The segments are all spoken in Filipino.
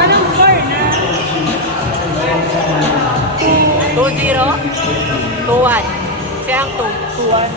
Anong score na? 2-0? 2-1. Siyang 2-1.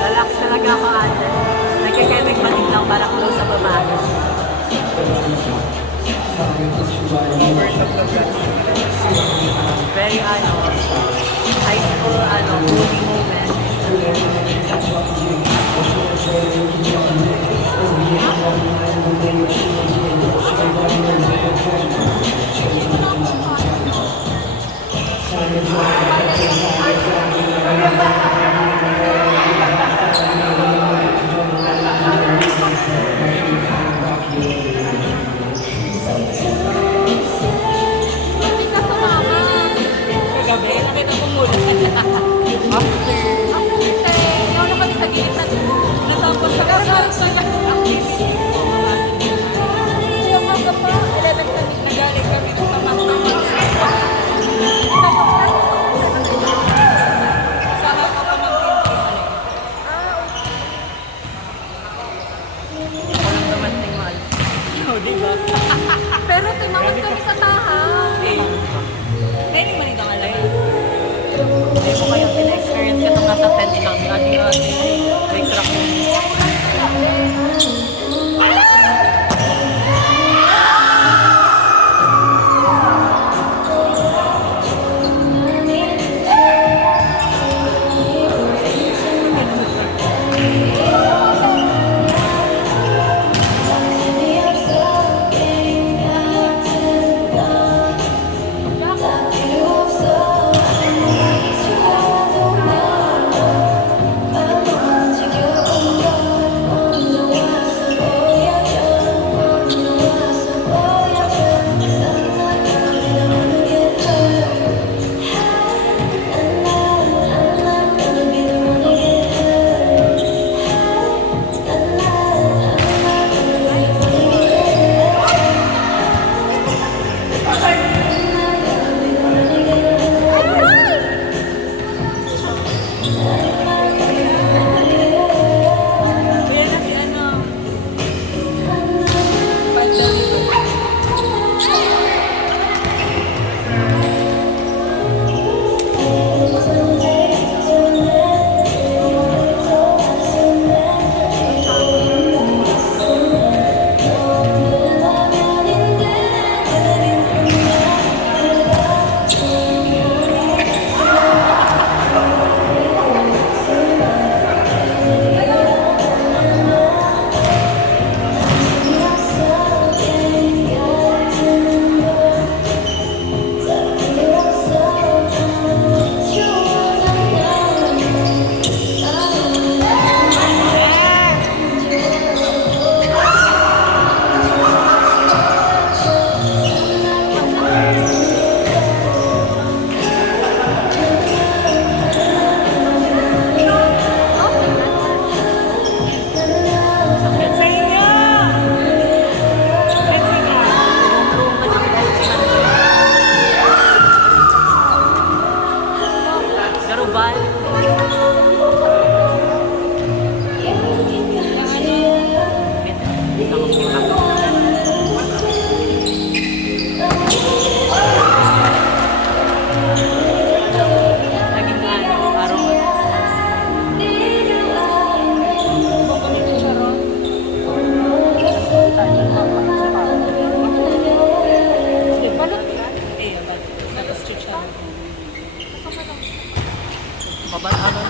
Relax talaga ako ate. Nagkakemik panig lang para close sa babae. Very high school movie moment. Kagabi, nakita ko muna. After, nauna kami sa gilid na natapos sa activity. Yung mga pa, 11 kami, nagaling kami ng tamang-tamang.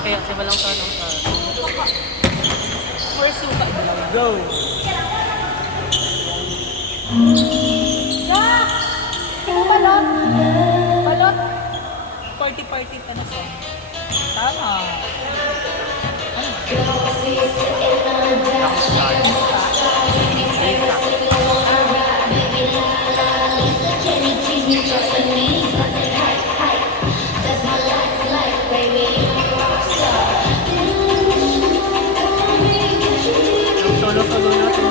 kaya walang tanong ka. Or suka. Go! Sino balot? Balot? Party-party ka na sa. Tama. Solo-solo natin.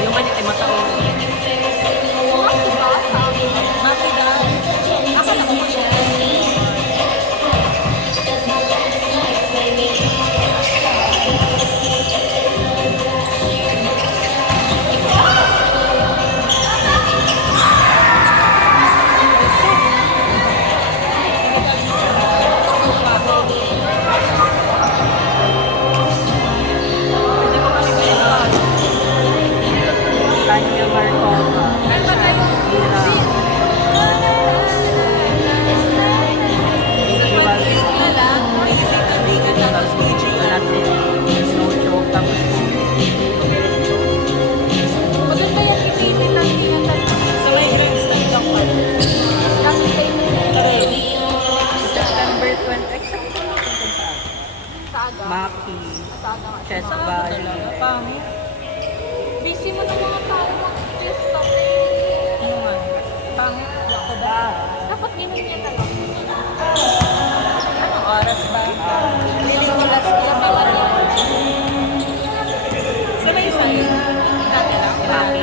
Yung kanya ay mataon. Hindi ko malilimutan. Tanya Marcova. Tapos teaching na natin. No joke. Tapos Maganda yan ipitin ng tinatan. sa may grades na ilang pa. Lagi sa inyo. September 20. Exact na natin sa Sa aga. Maki. Sa aga nga. Chess Sa aga Valley. talaga. Pangit. Busy mo ng mga tao ng desktop. Ano nga? Pangit. Ako ba? Dapat ganun niya talaga. Anong oras ba? Nilikulas ko lang naman yun. Sa may side. Dati lang. Maki.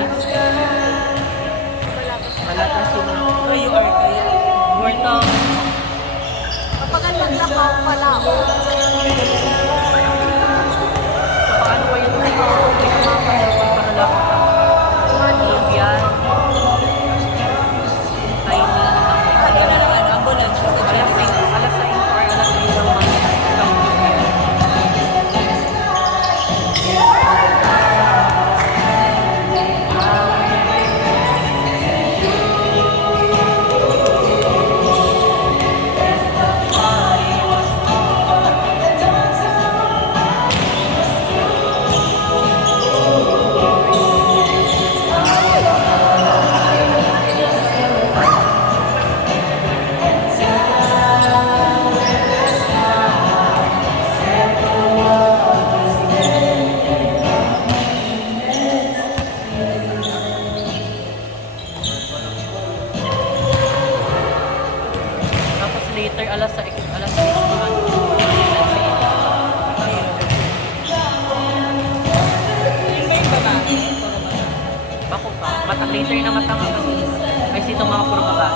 Wala pa sila. Where you are kayo? Mortong. Kapag ang naglakaw pala ako. Paano kayo ito? Pinamapalawan para lang. Yan. Timing. Ano na lang, ambulance. Alas 6 or alas 6 lang mga. Tapos later, alas 6 naman. Yung ba yung babae? Bako pa. Later na matanga kasi. Ay, sino mga puro babae.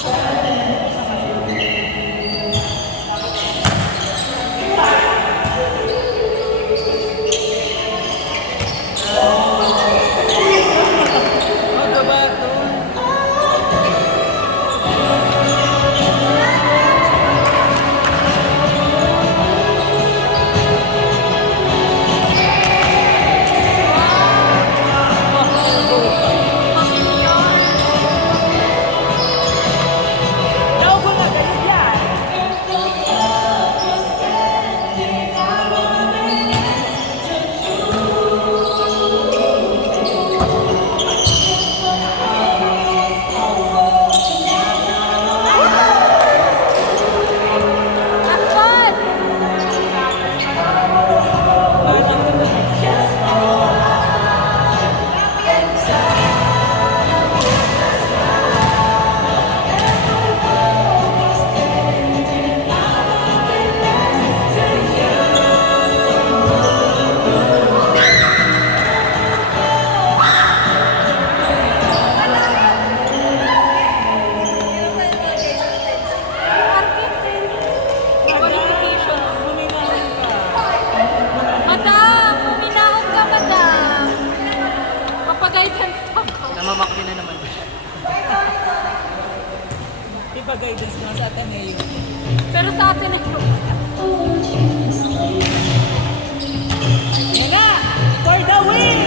Aswan! Qualifications. Madam! Huminahon ka, madam! Papag-guidance ako. Namamakli na naman. Iba guidance na sa Ateneo. Pero sa atin ay Yan na! For the win!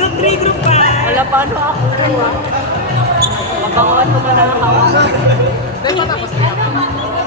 Group 3, group 5. Wala pa ano ako. Mabanguan ko pa na ako.